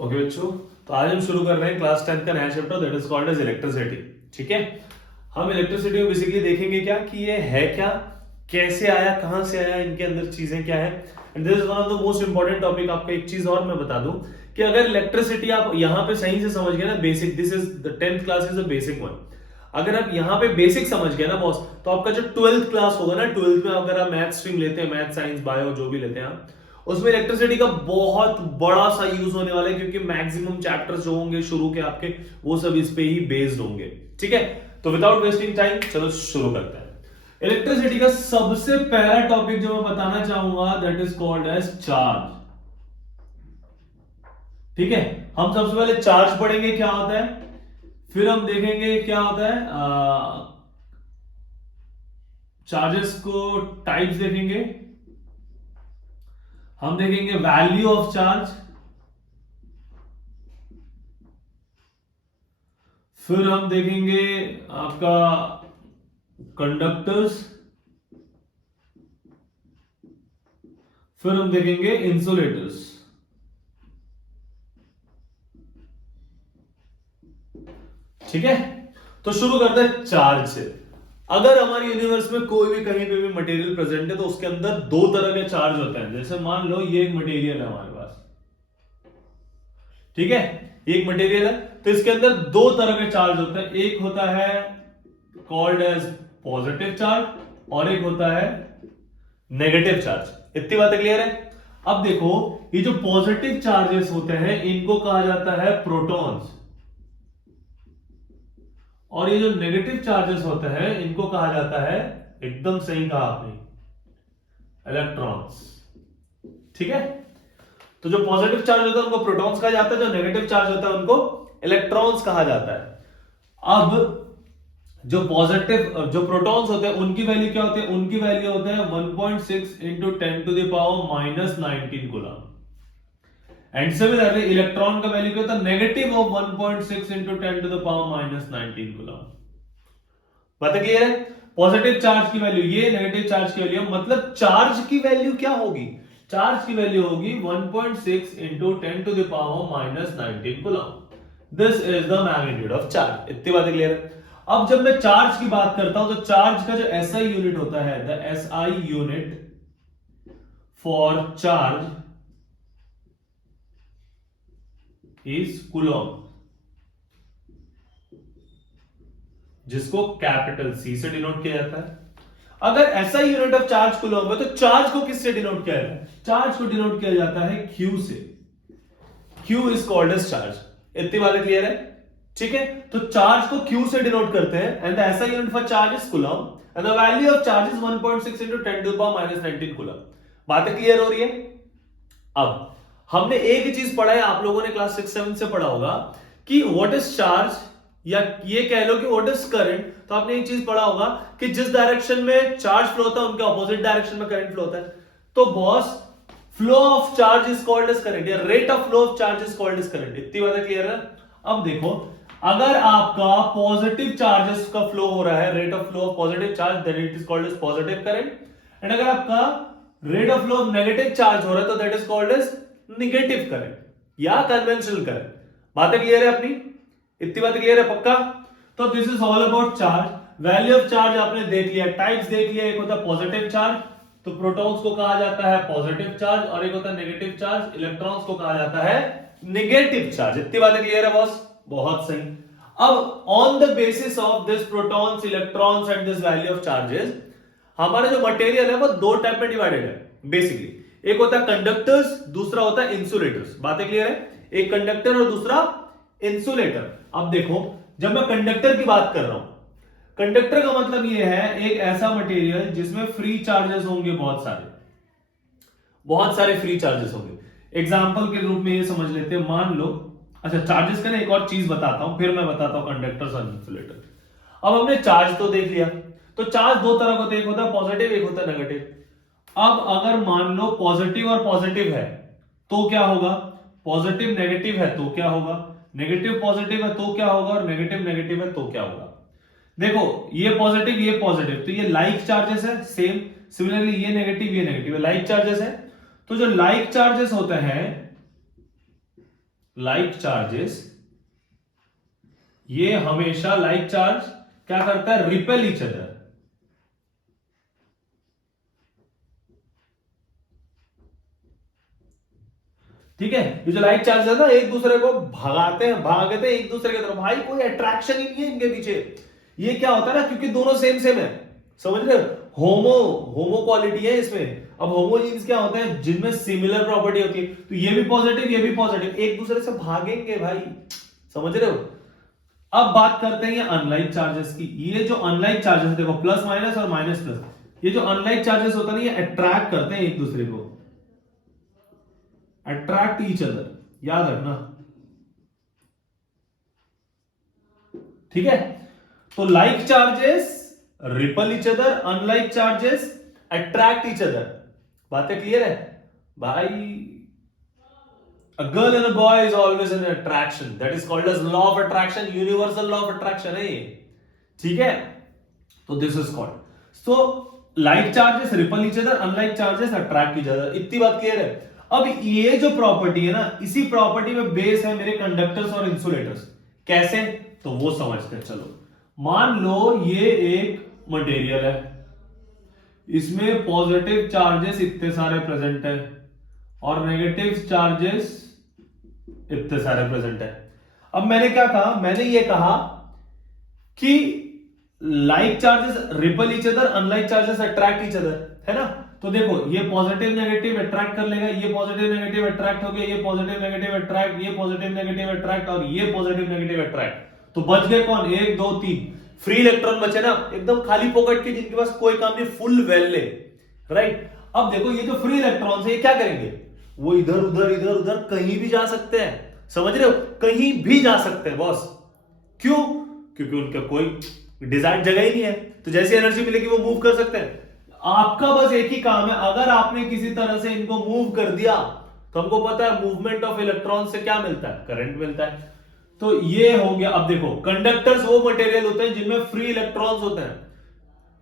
Okay बच्चों, तो आज हम शुरू कर रहे हैं क्लास 10 का नया chapter that is called as electricity. ठीक है, हम इलेक्ट्रिसिटी को बेसिकली देखेंगे क्या कि ये है क्या, कैसे आया, कहां से आया, इनके अंदर चीजें क्या है। And this is one of the most important topic. आपको एक चीज और मैं बता दूं कि अगर इलेक्ट्रिसिटी आप यहाँ पे सही से समझ गए ना, basic, this is the 10th class is a basic one. अगर आप यहाँ पे बेसिक समझ गए ना बॉस, तो आपका जो 12th क्लास होगा ना, 12th में अगर आप मैथ स्ट्रीम लेते हैं, मैथ साइंस बायो जो भी लेते हैं आप, उसमें इलेक्ट्रिसिटी का बहुत बड़ा सा यूज होने वाला है, क्योंकि मैक्सिमम चैप्टर्स जो होंगे शुरू के आपके, वो सब इस पे ही बेस्ड होंगे। ठीक है, तो विदाउट वेस्टिंग टाइम चलो शुरू करते हैं। इलेक्ट्रिसिटी का सबसे पहला टॉपिक जो मैं बताना चाहूंगा that is called as charge. ठीक है, हम सबसे पहले चार्ज पढ़ेंगे क्या होता है, फिर हम देखेंगे क्या होता है चार्जेस को टाइप्स देखेंगे, हम देखेंगे वैल्यू ऑफ चार्ज, फिर हम देखेंगे आपका कंडक्टर्स, फिर हम देखेंगे इंसुलेटर्स। ठीक है, तो शुरू करते हैं चार्ज से। अगर हमारे यूनिवर्स में कोई भी कहीं पे भी मटेरियल प्रेजेंट है तो उसके अंदर दो तरह के चार्ज होते हैं। जैसे मान लो ये एक मटेरियल है हमारे पास, ठीक है, ये एक मटेरियल है, तो इसके अंदर दो तरह के चार्ज होते हैं। एक होता है कॉल्ड एज पॉजिटिव चार्ज और एक होता है नेगेटिव चार्ज। इतनी बातें क्लियर है। अब देखो, ये जो पॉजिटिव चार्जेस होते हैं इनको कहा जाता है प्रोटॉन्स, और ये जो नेगेटिव चार्जेस होते हैं इनको कहा जाता है, एकदम सही कहा आपने, इलेक्ट्रॉन्स। ठीक है, तो जो पॉजिटिव चार्ज होता है उनको प्रोटॉन्स कहा जाता है, जो नेगेटिव चार्ज होता है उनको इलेक्ट्रॉन्स कहा जाता है। अब जो पॉजिटिव जो प्रोटॉन्स होते हैं उनकी वैल्यू क्या होती है, उनकी वैल्यू होता है 1.6 into 10 to the power minus 19 coulomb. And similarly electron का वैल्यू क्या होता है, negative of 1.6 into 10 to the power minus 19 coulomb. बात क्लियर है। पॉजिटिव चार्ज की वैल्यू ये, नेगेटिव चार्ज की वैल्यू, मतलब चार्ज की वैल्यू क्या होगी, चार्ज की वैल्यू होगी 1.6 into 10 to the power minus 19 coulomb. This is the magnitude of charge. इतनी बातें क्लियर है। अब जब मैं चार्ज की बात करता हूं तो चार्ज का जो एसआई यूनिट होता है, the SI unit for charge is coulomb, जिसको कैपिटल सी से डिनोट किया जाता है। अगर ऐसा यूनिट ऑफ चार्ज कूलम है तो चार्ज को किससे डिनोट किया जाता है, चार्ज को डिनोट किया जाता है क्यू से। Q is called as charge. इतनी बातें क्लियर है। ठीक है, तो चार्ज को क्यू से डिनोट करते हैं and the SI unit for charge is coulomb and the value of charge is 1.6 into 10 to the power minus 19 coulomb. बातें क्लियर हो रही है। अब हमने एक ही चीज पढ़ा है, आप लोगों ने क्लास 6-7 से पढ़ा होगा कि व्हाट इज चार्ज, या ये कह लो कि व्हाट इज करंट। तो आपने एक चीज पढ़ा होगा कि जिस डायरेक्शन में चार्ज फ्लो होता है उनके ऑपोजिट डायरेक्शन में करंट फ्लो होता है। तो boss, flow of charge is called as current, या rate of flow of charge is called as current. इतनी बातें क्लियर है। अब देखो, अगर आपका पॉजिटिव चार्जेस का फ्लो हो रहा है, rate of flow of positive charge, that it is called as positive current. And अगर आपका rate of flow of negative charge हो रहा है तो that is called as negative current या कन्वेंशनल करंट। बातें क्लियर है अपनी, इतनी बात क्लियर है पक्का। तो this is all about charge. Value of charge आपने देख लिया, टाइप्स देख लिया, एक होता है पॉजिटिव चार्ज, तो प्रोटॉन्स को कहा जाता है पॉजिटिव चार्ज, और एक होता है नेगेटिव चार्ज, इलेक्ट्रॉन्स को कहा जाता है नेगेटिव चार्ज। इतनी बातें क्लियर है बॉस, बहुत सही। अब on the basis of this protons, electrons and this value of charges, हमारा जो मटेरियल है वो दो टाइप में डिवाइडेड है बेसिकली। एक होता है कंडक्टर्स, दूसरा होता है इंसुलेटर्स। बातें क्लियर है। एक कंडक्टर और दूसरा इंसुलेटर। अब देखो, जब मैं कंडक्टर की बात कर रहा हूं, कंडक्टर का मतलब यह है एक ऐसा मटेरियल जिसमें फ्री चार्जेस होंगे, बहुत सारे फ्री चार्जेस होंगे। एग्जांपल के रूप में ये समझ लेते हैं, मान लो, अच्छा चार्जेस का ना एक और चीज बताता हूं, फिर मैं बताता हूं कंडक्टर्स और इंसुलेटर। अब हमने चार्ज तो देख लिया, तो चार्ज दो तरह का होता है, एक होता है पॉजिटिव, एक होता है नेगेटिव। अब अगर मान लो पॉजिटिव और पॉजिटिव है तो क्या होगा, पॉजिटिव नेगेटिव है तो क्या होगा, नेगेटिव पॉजिटिव है तो क्या होगा, और नेगेटिव नेगेटिव है तो क्या होगा। देखो, ये पॉजिटिव, तो ये लाइक चार्जेस है, सेम। सिमिलरली ये नेगेटिव है, लाइक चार्जेस है। तो जो लाइक चार्जेस होते हैं, लाइक चार्जेस, ये हमेशा लाइक चार्ज क्या करता है, रिपेल ईच अदर। ठीक है, ये जो लाइक चार्ज है ना, एक दूसरे को भागते हैं एक दूसरे की तरफ, भाई कोई अट्रैक्शन ही नहीं है इनके पीछे। ये क्या होता है ना, क्योंकि दोनों सेम सेम है, समझ रहे हो, होमो क्वालिटी है इसमें। अब होमोजीन्स क्या होते हैं, जिनमें सिमिलर प्रॉपर्टी होती है, तो ये भी पॉजिटिव ये भी पॉजिटिव, एक दूसरे से भागेंगे भाई, समझ रहे हो। अब बात करते हैं ये अनलाइक चार्जेस की। ये जो अनलाइक चार्जेस, देखो प्लस माइनस और माइनस प्लस, ये जो अनलाइक चार्जेस होता है ना, ये अट्रैक्ट करते हैं एक दूसरे को, अट्रैक्ट ईच अदर, याद रखना। ठीक है, तो like charges ripple each other, unlike charges attract each other. बातें क्लियर है भाई। A girl and a boy is always an attraction. That is called as law of attraction, universal law of attraction है ये, ठीक है। तो this is called. So like charges repel each other, unlike charges attract each other. इतनी बात clear है। अब ये जो प्रॉपर्टी है ना, इसी प्रॉपर्टी में बेस है मेरे कंडक्टर्स और इंसुलेटर्स। कैसे, तो वो समझते हैं। चलो मान लो ये एक मटेरियल है, इसमें पॉजिटिव चार्जेस इतने सारे प्रेजेंट है और नेगेटिव चार्जेस इतने सारे प्रेजेंट है। अब मैंने क्या कहा, मैंने ये कहा कि like charges ripple each other, unlike charges attract each other, है ना। तो देखो ये पॉजिटिव नेगेटिव अट्रैक्ट कर लेगा, ये पॉजिटिव नेगेटिव अट्रैक्ट हो गया, ये पॉजिटिव नेगेटिव अट्रैक्ट, ये पॉजिटिव नेगेटिव अट्रैक्ट और ये पॉजिटिव नेगेटिव अट्रैक्ट। तो बच गए कौन, 1 2 3 फ्री इलेक्ट्रॉन बचे ना, एकदम खाली पॉकेट के, जिनके पास कोई काम नहीं, फुल वैल्यू, राइट। अब देखो ये जो फ्री इलेक्ट्रॉन है ये क्या करेंगे, वो इधर उधर कहीं भी जा सकते हैं, समझ रहे हो, कहीं भी जा सकते हैं बॉस। क्यों, क्योंकि उनका कोई डिजाइन जगह ही नहीं है, तो जैसी एनर्जी मिलेगी वो मूव कर सकते हैं। आपका बस एक ही काम है, अगर आपने किसी तरह से इनको मूव कर दिया, तो हमको पता है मूवमेंट ऑफ इलेक्ट्रॉन से क्या मिलता है, करंट मिलता है। तो ये हो गया। अब देखो कंडक्टर्स वो मटेरियल होते हैं जिनमें फ्री इलेक्ट्रॉन्स होते हैं,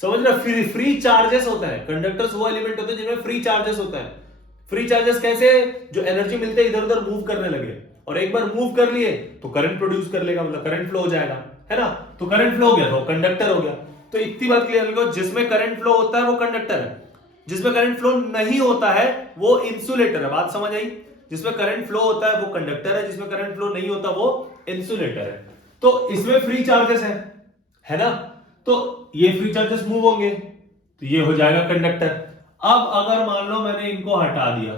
समझ रहे, फ्री चार्जेस होते हैं। कंडक्टर्स वो एलिमेंट होते हैं जिनमें फ्री चार्जेस होते हैं। फ्री चार्जेस कैसे, जो एनर्जी मिलते हैं इधर उधर मूव करने लगे, और एक बार मूव कर लिए तो करंट प्रोड्यूस कर लेगा, मतलब करंट फ्लो हो जाएगा, है ना। तो करंट फ्लो हो गया तो कंडक्टर हो गया। तो इतनी बात क्लियर रखो, जिसमें करंट फ्लो होता है वो कंडक्टर है, जिसमें करंट फ्लो नहीं होता है वो इंसुलेटर है। बात समझ आई, जिसमें करंट फ्लो होता है वो कंडक्टर है, जिसमें करंट फ्लो नहीं होता वो इंसुलेटर है। तो इसमें फ्री चार्जेस है ना, तो ये फ्री चार्जेस मूव होंगे तो ये हो जाएगा कंडक्टर। अब अगर मान लो मैंने इनको हटा दिया,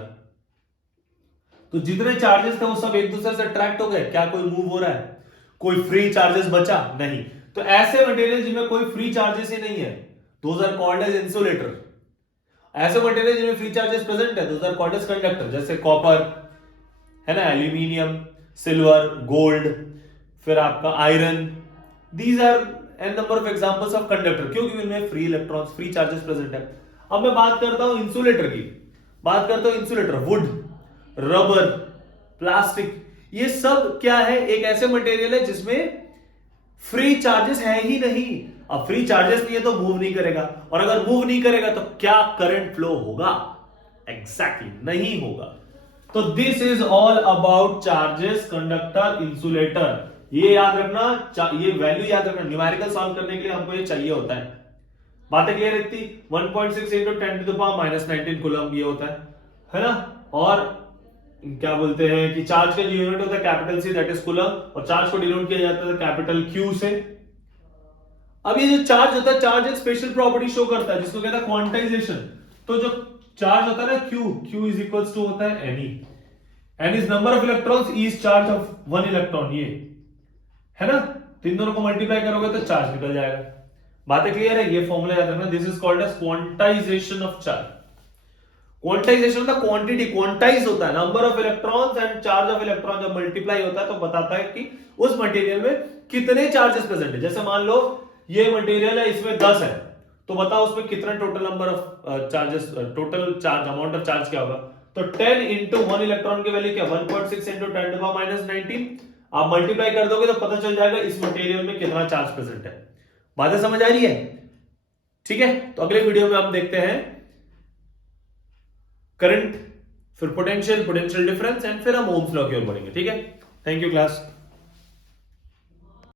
तो जितने चार्जेस थे वो सब एक दूसरे से अट्रैक्ट हो गए, क्या कोई मूव हो रहा है, कोई फ्री चार्जेस बचा नहीं। तो ऐसे मटेरियल जिनमें कोई फ्री चार्जेस ही नहीं है, those are called as insulator. ऐसे मटेरियल जिनमें फ्री चार्जेस प्रेजेंट है, those are called as conductor, जैसे कॉपर है ना, एल्यूमिनियम, सिल्वर, गोल्ड, फिर आपका iron. These are an number of examples of conductor, क्योंकि इनमें free electrons, free charges present है। अब मैं बात करता हूं इंसुलेटर की, बात करता हूं इंसुलेटर, वुड, रबर, प्लास्टिक, ये सब क्या है, एक ऐसे मटेरियल है जिसमें फ्री चार्जेस है ही नहीं। अब फ्री चार्जेस नहीं है तो मूव नहीं करेगा, और अगर मूव नहीं करेगा तो क्या करंट फ्लो होगा, एग्जैक्टली नहीं होगा। तो this is all about charges, conductor, insulator. ये याद रखना, ये वैल्यू याद रखना, न्यूमेरिकल सॉल्व करने के लिए हमको ये चाहिए होता है। बातें क्लियर इतनी, 1.6 into 10 to the power -19 coulomb ये होता है ना। और क्या बोलते हैं कि चार्ज का जो यूनिट होता है capital C, that is coulomb, और चार्ज को डिनोट किया जाता है कैपिटल क्यू से। अब ये जो चार्ज होता है, चार्ज एक स्पेशल प्रॉपर्टी शो करता है जिसको कहता है क्वांटाइजेशन। तो जो चार्ज होता है ना Q इज इक्वल्स टू होता है Ne, N is number of electrons, E is charge of 1 electron, ये है ना। तो इन दोनों को मल्टीप्लाई करोगे तो चार्ज निकल जाएगा। बातें क्लियर है, ये फॉर्मूला याद रखना, this is called as quantization of charge. Quantization मतलब क्वांटिटी, क्वांटाइज होता है, number of electrons and charge of electron जब मल्टीप्लाई होता है तो बताता है कि उस मटेरियल में कितने चार्जेस प्रेजेंट है। जैसे मान लो ये मटेरियल है, इसमें 10 है, तो बताओ उसमें कितना total number of charges, total charge, amount of charge क्या होगा। तो 10 इंटू 1 इलेक्ट्रॉन की वैल्यू क्या, 1.6 इंटू 10 टू पावर -19। आप मल्टीप्लाई कर दोगे तो पता चल जाएगा इस मटेरियल में कितना चार्ज प्रेजेंट है। बातें समझ आ रही है, ठीक है। तो अगले वीडियो में हम देखते हैं करंट फिर पोटेंशियल, पोटेंशियल डिफरेंस एंड फिर हम ओम्स लॉ की ओर बढ़ेंगे। ठीक है, थैंक यू क्लास।